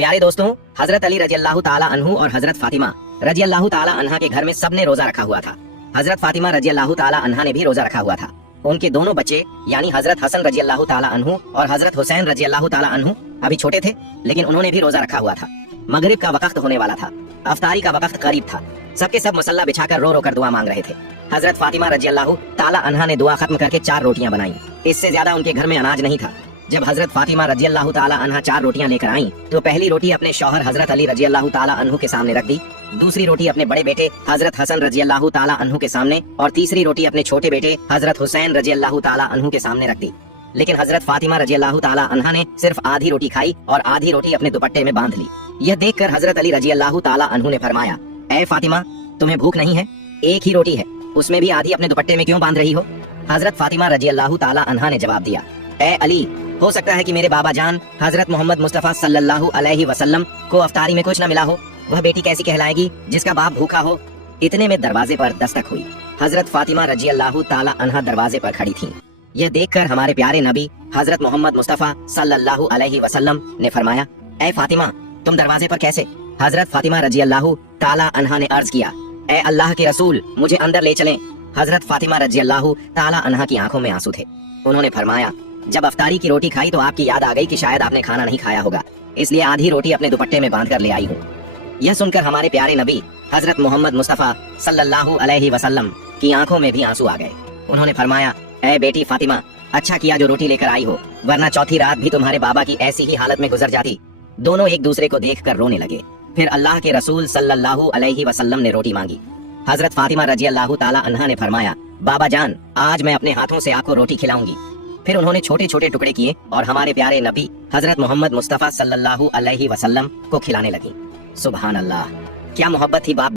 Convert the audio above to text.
प्यारे दोस्तों, हजरत अली रजी अल्लाह ताला अन्हु और हजरत फातिमा रजी अल्लाह ताला अन्हा के घर में सबने रोजा रखा हुआ था। हजरत फातिमा रजी अल्लाह ताला अन्हा ने भी रोजा रखा हुआ था। उनके दोनों बच्चे यानी हजरत हसन रजी अल्लाह ताला अन्हु और हजरत हुसैन रजी अल्लाह ताला अन्हु अभी छोटे थे, लेकिन उन्होंने भी रोजा रखा हुआ था। मगरिब का वक्त होने वाला था, अफ्तारी का वक्त करीब था। सबके सब मुसल्ला बिछाकर रो रो कर दुआ मांग रहे थे। हजरत फातिमा रजी अल्लाह ताला अन्हा ने दुआ खत्म करके 4 रोटियां बनाई। इससे ज्यादा उनके घर में अनाज नहीं था। जब हजरत फातिमा रजी अल्लाह ताला अन्हा 4 रोटियां लेकर आईं, तो पहली रोटी अपने शौहर हजरत अली रजी अल्लाह ताला अन्हु के सामने रख दी, दूसरी रोटी अपने बड़े बेटे हजरत हसन रजी अल्लाह ताला अन्हु के सामने और तीसरी रोटी अपने छोटे बेटे हजरत हुसैन रजी अल्लाह ताला अन्हु के सामने रख दी। लेकिन हजरत फातिमा रजी अल्लाह ताला अन्हा ने सिर्फ आधी रोटी खाई और आधी रोटी अपने दुपट्टे में बांध ली। यह देखकर हजरत अली रजी अल्लाह ताला अन्हु ने फरमाया, ऐ फातिमा, तुम्हें भूख नहीं है? एक ही रोटी है, उसमें भी आधी अपने दुपट्टे में क्यों बांध रही हो? हजरत फातिमा रजी अल्लाह ताला अन्हा ने जवाब दिया, ऐ अली, हो सकता है कि मेरे बाबा जान हजरत मोहम्मद मुस्तफा सल्लल्लाहु अलैहि वसल्लम को अफ्तारी में कुछ न मिला हो। वह बेटी कैसी कहलाएगी जिसका बाप भूखा हो? इतने में दरवाजे पर दस्तक हुई। हजरत फातिमा रजी अल्लाह ताला अन्हा दरवाजे पर खड़ी थीं। यह देखकर हमारे प्यारे नबी हजरत मोहम्मद मुस्तफा सल्लल्लाहु अलैहि वसल्लम ने फरमाया, ऐ फातिमा, तुम दरवाजे पर कैसे? हजरत फातिमा रजी अल्लाह ताला अन्हा ने अर्ज किया, ऐ अल्लाह के रसूल, मुझे अंदर ले चलें। हजरत फातिमा रजी अल्लाह ताला अन्हा की आंखों में आंसू थे। उन्होंने फरमाया, जब अफ्तारी की रोटी खाई तो आपकी याद आ गई कि शायद आपने खाना नहीं खाया होगा, इसलिए आधी रोटी अपने दुपट्टे में बांध कर ले आई हूँ। यह सुनकर हमारे प्यारे नबी हजरत मोहम्मद मुस्तफा सल्लल्लाहु अलैहि वसल्लम की आंखों में भी आंसू आ गए। उन्होंने फरमाया, ऐ बेटी फातिमा, अच्छा किया जो रोटी लेकर आई हो, वरना चौथी रात भी तुम्हारे बाबा की ऐसी ही हालत में गुजर जाती। दोनों एक दूसरे को देख कर रोने लगे। फिर अल्लाह के रसूल सल्लल्लाहु अलैहि वसल्लम ने रोटी मांगी। हजरत फातिमा रजी अल्लाह ताला अन्हा ने फरमाया, बाबा जान, आज मैं अपने हाथों से आपको रोटी खिलाऊंगी। फिर उन्होंने छोटे छोटे टुकड़े किए और हमारे प्यारे नबी हजरत मोहम्मद मुस्तफा सल्लल्लाहु अलैहि वसल्लम को खिलाने लगी। सुभान अल्लाह, क्या मोहब्बत थी बाप